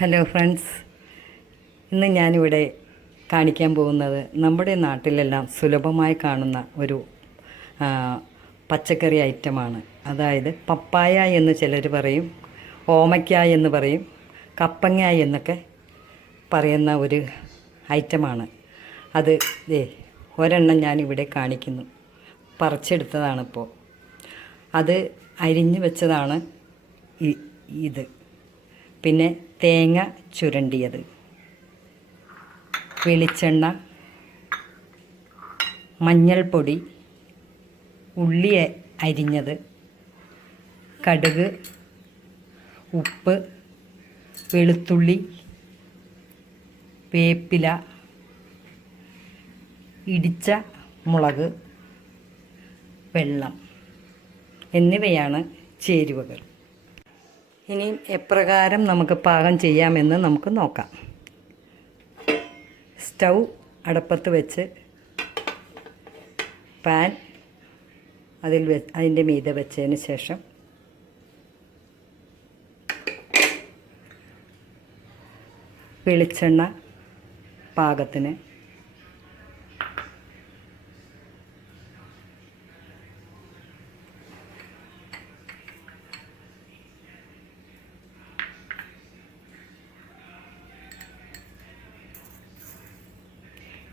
Hello friends, ഇന്ന് ഞാനിവിടെ കാണിക്കാൻ പോകുന്നത് നമ്മുടെ നാട്ടിലെല്ലാം സുലഭമായി കാണുന്ന ഒരു പച്ചക്കറി ഐറ്റമാണ്. അതായത് പപ്പായ എന്ന് ചിലർ പറയും, ഓമയ്ക്ക എന്ന് പറയും, കപ്പങ്ങ എന്നൊക്കെ പറയുന്ന ഒരു ഐറ്റമാണ്. അത് ഒരെണ്ണം ഞാനിവിടെ കാണിക്കുന്നു. പറിച്ചെടുത്തതാണിപ്പോൾ. അത് അരിഞ്ഞു വെച്ചതാണ് ഇത്. പിന്നെ തേങ്ങ ചുരണ്ടിയത്, വെളിച്ചെണ്ണ, മഞ്ഞൾപ്പൊടി, ഉള്ളി അരിഞ്ഞത്, കടുക്, ഉപ്പ്, വെളുത്തുള്ളി, വേപ്പില, ഇടിച്ച മുളക്, വെള്ളം എന്നിവയാണ് ചേരുവകൾ. ഇനി എപ്രകാരം നമുക്ക് പാകം ചെയ്യാമെന്ന് നമുക്ക് നോക്കാം. സ്റ്റൗ അടുപ്പത്ത് വെച്ച് പാൻ അതിൻ്റെ മീതെ വെച്ചതിന് ശേഷം വെളിച്ചെണ്ണ പാകത്തിന്,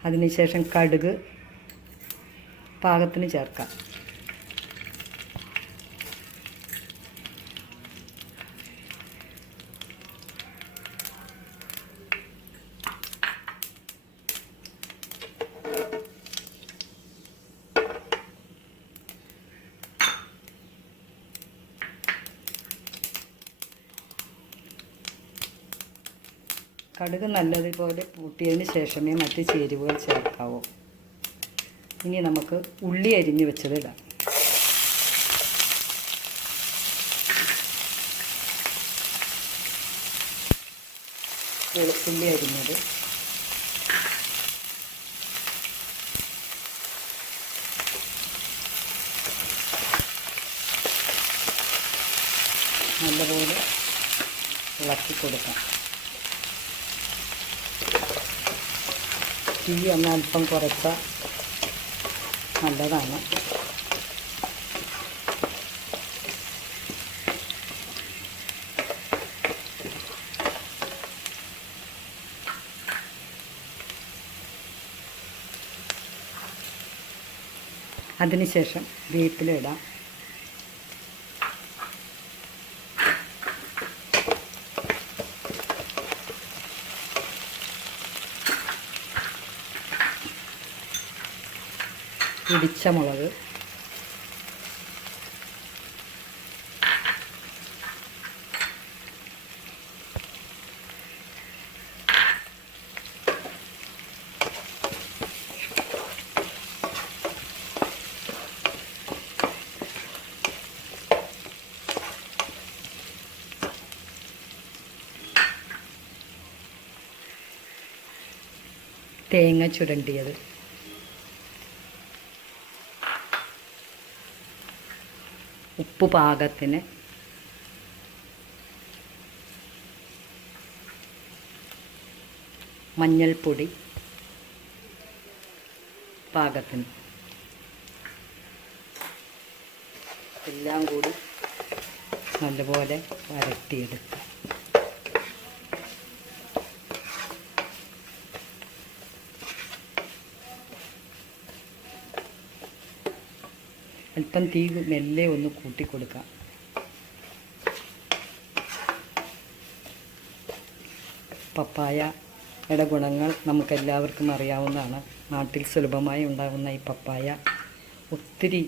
അതിനുശേഷം കടുക് പാകത്തിന് ചേർക്കാം. കടുക് നല്ലതുപോലെ പൂട്ടിയതിന് ശേഷമേ മറ്റ് ചേരുവകൾ ചേർക്കാവൂ. ഇനി നമുക്ക് ഉള്ളി അരിഞ്ഞ് വെച്ചത് ഇടാം. വെളുത്തുള്ളി അരിഞ്ഞത്, നല്ലപോലെ ഇളക്കി കൊടുക്കാം. തീ ഒന്നൽപ്പം കുറച്ചാൽ നല്ലതാണ്. അതിനുശേഷം വേപ്പില ഇടാം. ഇടിച്ച മുളക്, തേങ്ങ ചുരണ്ടിയത്, ഉപ്പ് പാകത്തിന്, മഞ്ഞൾപ്പൊടി പാകത്തിന്, എല്ലാം കൂടി നല്ലപോലെ വരട്ടിയെടുക്കുക. അല്പം തീ മെല്ലെ ഒന്ന് കൂട്ടിക്കൊടുക്കാം. പപ്പായയുടെ ഗുണങ്ങൾ നമുക്കെല്ലാവർക്കും അറിയാവുന്നതാണ്. നാട്ടിൽ സുലഭമായി ഉണ്ടാകുന്ന ഈ പപ്പായ ഒത്തിരി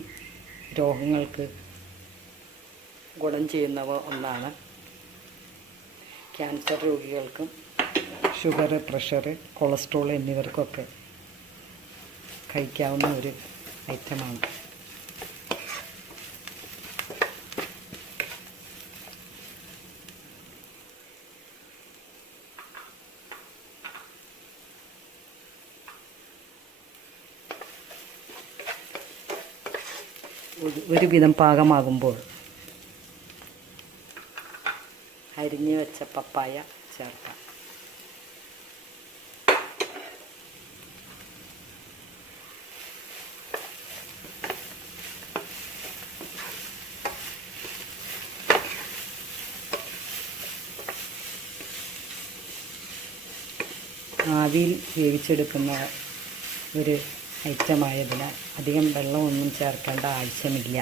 രോഗങ്ങൾക്ക് ഗുണം ചെയ്യുന്നവ ഒന്നാണ്. ക്യാൻസർ രോഗികൾക്കും ഷുഗർ, പ്രഷർ, കൊളസ്ട്രോൾ എന്നിവർക്കൊക്കെ കഴിക്കാവുന്ന ഒരു ഐറ്റമാണ്. ഒരുവിധം പാകമാകുമ്പോൾ അരിഞ്ഞു വെച്ച പപ്പായ ചേർക്കാം. ആവിയിൽ വേവിച്ചെടുക്കുന്ന ഒരു ഐറ്റമായതിനാൽ അധികം വെള്ളമൊന്നും ചേർക്കേണ്ട ആവശ്യമില്ല.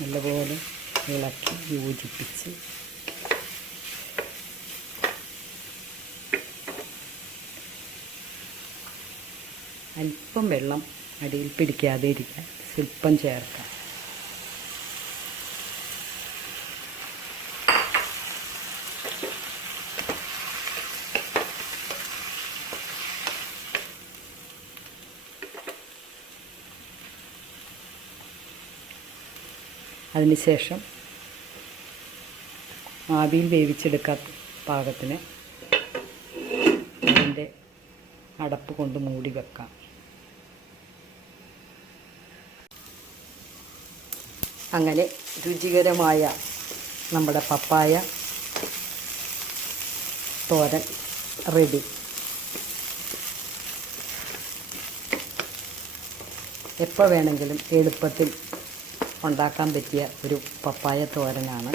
നല്ലപോലെ ഇളക്കി യോജിപ്പിച്ച് അല്പം വെള്ളം അടിയിൽ പിടിക്കാതെ ഇരിക്കാൻ സ്വല്പം ചേർക്കാം. അതിനുശേഷം ആവിയിൽ വേവിച്ചെടുക്കാത്ത പാകത്തിന് അതിൻ്റെ അടപ്പ് കൊണ്ട് മൂടി വെക്കാം. അങ്ങനെ രുചികരമായ നമ്മുടെ പപ്പായ തോരൻ റെഡി. എപ്പോൾ വേണമെങ്കിലും എളുപ്പത്തിൽ ഉണ്ടാക്കാൻ പറ്റിയ ഒരു പപ്പായ തോരനാണ്.